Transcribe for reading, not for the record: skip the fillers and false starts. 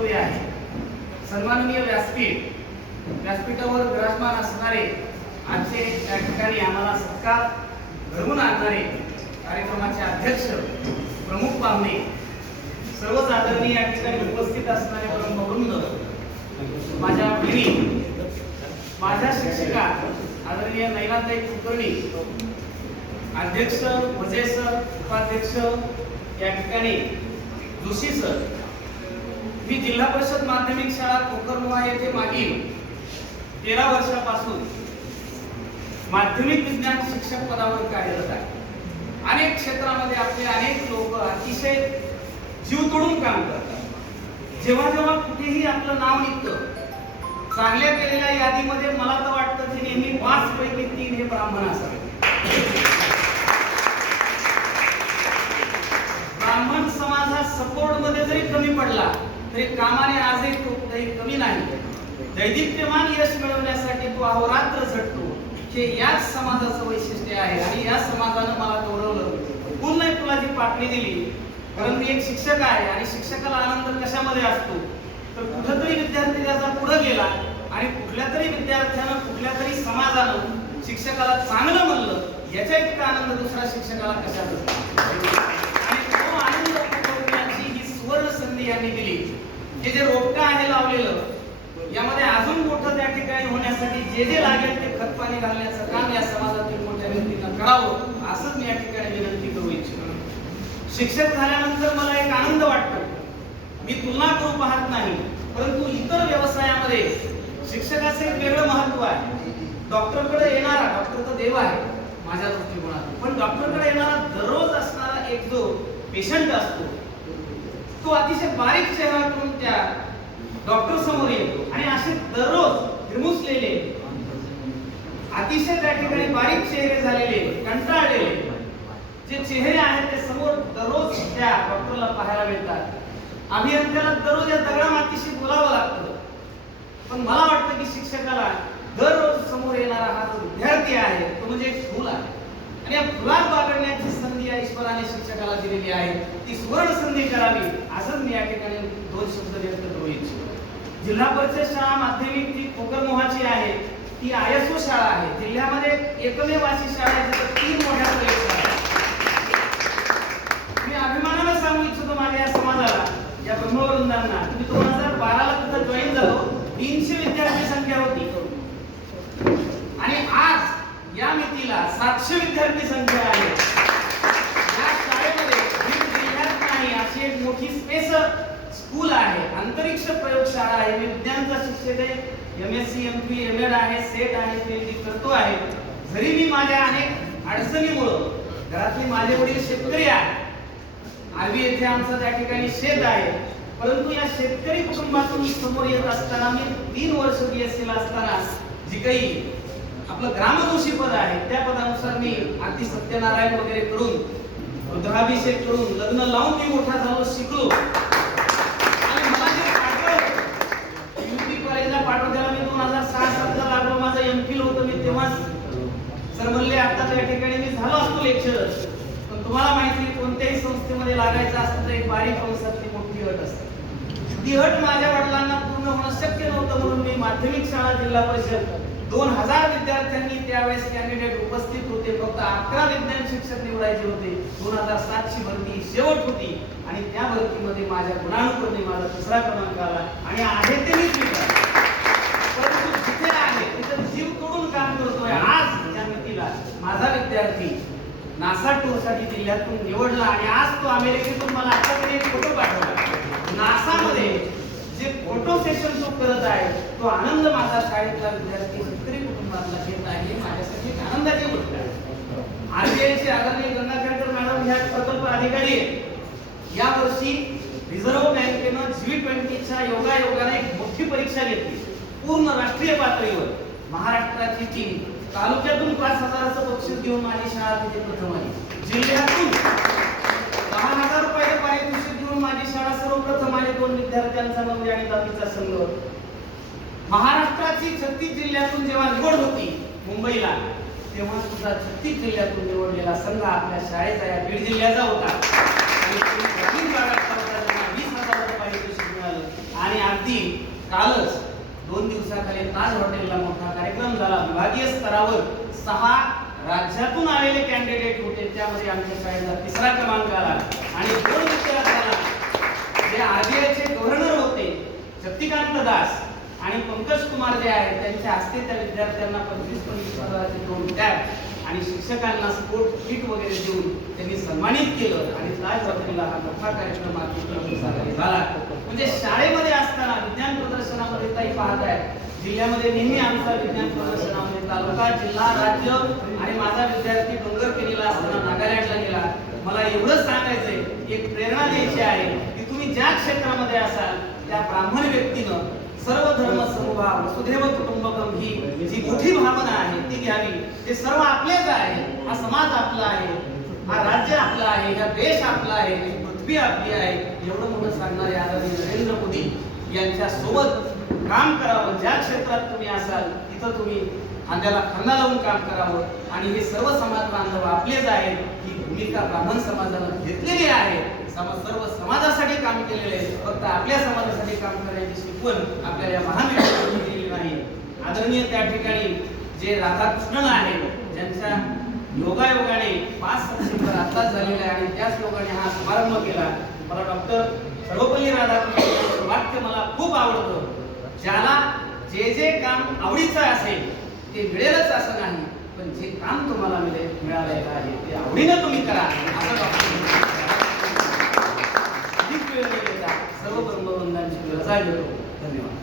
भव्य आहे. सन्माननीय व्यासपीठावर विराजमान असणारे आजचे या ठिकाणी आम्हाला सत्कार घडवून आणणारे कार्यक्रमाचे अध्यक्ष, प्रमुख पाहुणे, सर्वच आदरणीय या ठिकाणी उपस्थित असणारे ब्रह्मवृंद, माझ्या भगिनी, माझ्या शिक्षिका आदरणीय नैनाताई कुलकर्णी, अध्यक्ष वजे सर, उपाध्यक्ष या ठिकाणी जोशी सर. मी जिल्हा परिषद माध्यमिक शाळा कोकरमुआ येथे मागील 13 वर्षापासून माध्यमिक विज्ञान शिक्षक पदावर कार्यरत आहे. अनेक क्षेत्रामध्ये आपले अनेक लोक अतिशय जीव तोडून काम करतात. जेव्हा जेव्हा कुठेही आपलं नाव निघतं, चांगल्या केलेल्या यादीमध्ये मला तर वाटतं की नेहमी 5 पैकी 3 हे ब्राह्मण असावे. ब्राह्मण समाज हा सपोर्ट मध्ये जरी कमी पडला तरी कामाने आजही तो काही कमी नाही. दैदिप्यमान यश मिळवण्यासाठी तो अहोरात्र झटतो. हे याच समाजाचं वैशिष्ट्य आहे आणि या समाजानं मला गौरवलं. पुन्हा तुला जी पाठणी दिली, कारण मी एक शिक्षक आहे आणि शिक्षकाला आनंद कशामध्ये असतो तर कुठेतरी विद्यार्थी त्याचा पुढे गेला आणि कुठल्या तरी विद्यार्थ्यानं, कुठल्या तरी समाजानं शिक्षकाला चांगलं म्हणलं, याच्या इतका आनंद दुसऱ्या शिक्षकाला कशात असतो. आणि तो आनंद उपभोगण्याची ही सुवर्ण संधी यांनी दिली. हे जे रोपटं आहे लावलेलं, यामध्ये अजून मोठं त्या ठिकाणी होण्यासाठी जे जे लागेल ते खत पाणी घालण्याचं काम या समाजातील मोठ्या व्यक्तींना करावं, असंच मी या ठिकाणी विनंती करू इच्छितो. शिक्षक झाल्यानंतर मला एक आनंद वाटतो. मी तुलना करू पाहत नाही, परंतु इतर व्यवसायामध्ये शिक्षकाचं एक वेगळं महत्व आहे. डॉक्टरकडे येणारा, डॉक्टर तर देव आहे माझ्या दृष्टिकोनातून, पण डॉक्टरकडे येणारा दररोज असणारा एक जो पेशंट असतो, तो अतिशय बारीक चेहरा करून त्या डॉक्टर समोर येतो आणि असे दररोज हिरमुसलेले, अतिशय त्या ठिकाणी बारीक चेहरे झालेले, कंटाळलेले जे चेहरे आहेत ते समोर दररोज त्या डॉक्टरला पाहायला मिळतात. अभियंत्याला दररोज या दगडामातीशी बोलावं लागतं, पण मला वाटतं की शिक्षकाला दररोज समोर येणारा हा जो विद्यार्थी आहे तो म्हणजे एक फुल आहे आणि या फुलात बागडण्याची संधी या ईश्वराने शिक्षकाला दिलेली आहे. ती सुवर्ण संधी करावी असंच मी या ठिकाणी 2 शब्द व्यक्त करू इच्छितो. जिल्हा परिषद शाळा माध्यमिक जी कोकरमुहाची आहे ती आयएसओ शाळा आहे. जिल्ह्यामध्ये एकमेव अशी शाळा आहे जिथे 3 मोठ्या प्रयोगशाळा आहेत. मी अभिमानाने सांगू इच्छितो माझ्या या समाजाला, या ब्रह्मवृंदांना, मी 2012 ला तिथे जॉईन झालो. 300 विद्यार्थी संख्या होती आणि आज या मितीला 700 विद्यार्थी संख्या आहे. या शाळेमध्ये जिल्ह्यात नाही अशी एक मोठी स्पेस स्कूल आहे, अंतरिक्ष प्रयोगशाळा आहे. मी विज्ञानचा शिक्षक आहे, MSc MP MAd आहे, सेट आहे, PhD करतो आहे. जरी मी माझ्या अनेक अडचणीमुळे, घरातले माझे वडील शेतकरी आहेत, आरवी येथे आमचं त्या ठिकाणी शेत आहे, परंतु या शेतकरी कुटुंबातून समोर येत असताना मी 3 वर्ष BSc ला असताना जी काही आपलं ग्रामदोषी पद आहे त्या पदानुसार मी अगदी सत्यनारायण वगैरे करून, रुद्राभिषेक करून, लग्न लावून मी मोठा झालो, शिकलो. आणि मला जे पाठवलं UP कॉलेजला पाठवल्याला मी 2006-07 ला लागलो. माझं MPhil होतं. मी तेव्हाच सर म्हणले आता त्या ठिकाणी मी झालो असतो लेक्चरर, पण तुम्हाला माहिती आहे कोणत्याही संस्थेमध्ये लागायचं असतं तर एक बारीक कंसातली मोठी अट असते. ती अट माझ्या वडिलांना पूर्ण होणं शक्य नव्हतं, म्हणून मी माध्यमिक शाळा जिल्हा परिषद 2000 विद्यार्थ्यांनी त्यावेळेस कॅन्डिडेट उपस्थित होते, फक्त 11 विज्ञान शिक्षक निवडायचे होते. 2007 ची भरती शेवट होती आणि त्या भरतीमध्ये माझ्या गुणानुक्रमे माझा 3रा क्रमांक आला आणि आहे ते मी स्वीकारले. परंतु जिथे आहे तिथे जीव तोडून काम करतोय. आज त्या मितीला माझा विद्यार्थी नासा टूरसाठी जिल्ह्यातून निवडला आणि आज तो अमेरिकेतून मला आतापर्यंत एक फोटो पाठवला. नासा मध्ये जे फोटो सेशन तो करत आहे तो आनंद माझा शाळेतला विद्यार्थी शेतकरी कुटुंबातला घेत आहे, माझ्यासाठी एक आनंदाची गोष्ट आहे. RBIचे आदरणीय गंगाखेडकर मॅडम ह्या प्रकल्प अधिकारी आहेत. या वर्षी रिझर्व्ह बँकेनं G20च्या योगायोगाने एक मोठी परीक्षा घेतली. पूर्ण राष्ट्रीय पातळीवर महाराष्ट्राची टीम तालुक्यातून 5000चं बक्षीस घेऊन माझी शाळा तिथे प्रथम आली. जिल्ह्यातून 10,000 रुपये पारितोषिक घेऊन माझी शाळा सर्वप्रथम आली. 2 विद्यार्थ्यांचा 9वी आणि 10वीचा संघ. महाराष्ट्राची 36 जिल्ह्यातून जेव्हा निवड होती मुंबईला, तेव्हा सुद्धा 36 जिल्ह्यातून निवडलेला संघ आपल्या शाळेचा या बीड जिल्ह्याचा होता. आणि 20,000 रुपये पारितोषिक मिळालं आणि अगदी कालच 2 दिवसाखाली ताज हॉटेलला मोठा कार्यक्रम झाला. विभागीय स्तरावर 6 राज्यातून आलेले कॅन्डिडेट होते. त्यामध्ये आमच्या शाळेचा 3रा क्रमांक आला आणि 2 विद्यार्थ्यांना जे आरबीआयचे गव्हर्नर होते शक्तिकांत दास आणि पंकज कुमार जे आहेत त्यांच्या हस्ते त्या विद्यार्थ्यांना 25,000चे 2 टॅब आणि शिक्षकांना स्पोर्ट किट वगैरे देऊन त्यांनी सन्मानित केलं आणि ताज हॉटेलला हा मोठा कार्यक्रम झाला. म्हणजे शाळेमध्ये असताना विज्ञान प्रदर्शनामध्ये काही पाहताय, जिल्ह्यामध्ये नेहमी आमचा विज्ञान प्रदर्शनामध्ये तालुका, जिल्हा, राज्य आणि माझा विद्यार्थी डोंगरकेलीला असताना नागालँडला गेला. मला एवढंच सांगायचंय, एक प्रेरणा द्यायची आहे की तुम्ही ज्या क्षेत्रामध्ये असाल त्या ब्राह्मण व्यक्तीनं सर्व धर्म समभाव वसुधैव कुटुंबकम ही जी मोठी भावना आहे ती घ्यावी. ते सर्व आपलेच आहे. हा समाज आपला आहे, हा राज्य आपला आहे, हा देश आपला आहे, ही पृथ्वी आपली आहे. एवढं मोठं सांगणारे आदरणीय नरेंद्र मोदी यांच्या सोबत काम करावं. ज्या क्षेत्रात तुम्ही असाल तिथं तुम्ही खांद्याला खांदा लावून काम करावं आणि हे सर्व समाज बांधव आपलेच आहेत. ही भूमिका ब्राह्मण समाजानं घेतलेली आहे. सर्व समाजासाठी काम केलेले आहे, फक्त आपल्या समाजासाठी काम करण्याची शिकवण आपल्याला या महान व्यक्तींनी दिलेली नाही. आदरणीय त्या ठिकाणी जे राधाकृष्णन आहे, ज्यांच्या योगायोगाने 5 सप्टेंबर आताच झालेला आहे आणि त्याच योगाने हा समारंभ केला. मला डॉक्टर सर्वपल्ली राधाकृष्णन यांचं वाक्य मला खूप आवडतं, ज्याला जे जे काम आवडीचं असेल ते मिळेलच असं नाही, पण जे काम तुम्हाला मिळालेलं आहे ते आवडीनं तुम्ही करा असं डॉक्टर सर्व ब्रह्मवंदांची रजा घेतो. धन्यवाद.